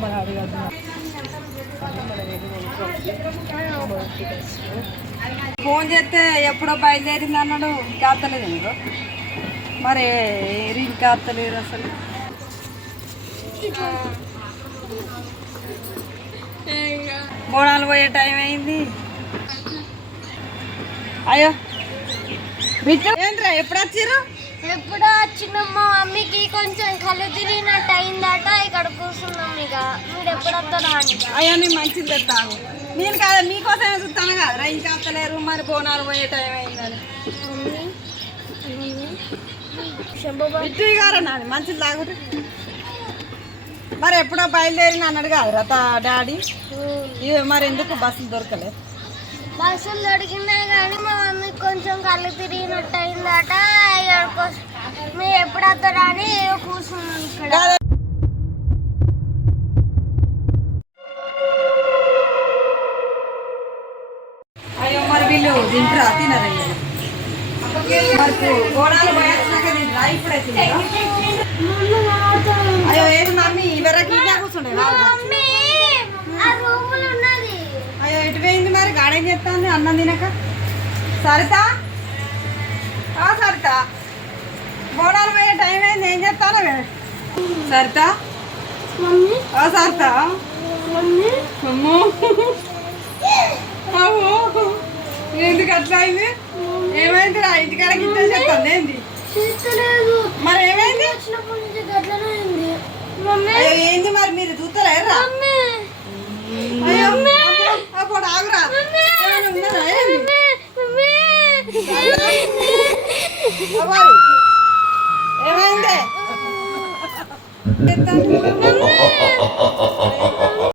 మన అడగదు. ఫోన్ చేస్తే ఎప్పుడో బయలుదేరింది అన్నాడు, ఇంకా అత్తలేదు మీరు. మరి ఇంకా అత్తలేరు అసలు. బోనాలు పోయే టైం అయింది. అయ్యో బిడ్డ ఏంట్రా ఎప్పుడు వచ్చారు? ఎప్పుడో వచ్చిన మా మమ్మీకి కొంచెం కళ్ళు తిరిగినట్టు అయిందట, ఇక్కడ కూర్చున్నాం. ఇక మీరు ఎప్పుడు వస్తారా అని. అయ్యో నేను మంచిది తెస్తాను. నేను కాదా మీకోసమే చూస్తాను కదరా, ఇంకా వస్తలేరు. మరి బోనాలు పోయే టైం అయిందని ఇటు గారా నాని మంచిది లాగురు. మరి ఎప్పుడో బయలుదేరిన అన్నాడు కదరా డాడీ. మరి ఎందుకు బస్సులు దొరకలే? బస్సులు దొరికినాయి కానీ మా మమ్మీకి కొంచెం కళ్ళు తిరిగినట్టు అయిందట. మీరు ఎప్పుడు వస్తారా అని కూర్చున్నాం ఇక్కడ. అయ్యో మరి వీళ్ళు తింటారా? తినరయ్యా. మరి బోనాలు పోయాక తింటారా? ఇప్పుడే తింటారా? అయ్యో ఏది మమ్మీ ఇవరకు ఇదే కూర్చుండే. అయ్యో ఎటు పోయింది మరి? గాడేం చెప్తాంది అన్నం తినక. సరిత సరిత బోనాలు పోయే టైం అయింది, ఏం చెప్తాను సరిత. సరిత అమ్మో ఎందుకు అట్లా అయింది? ఏమైంది రా? ఇంటికాడ గిట్ట చెప్తాను ఏంది? మరి ఏమైంది? ఏంది మరి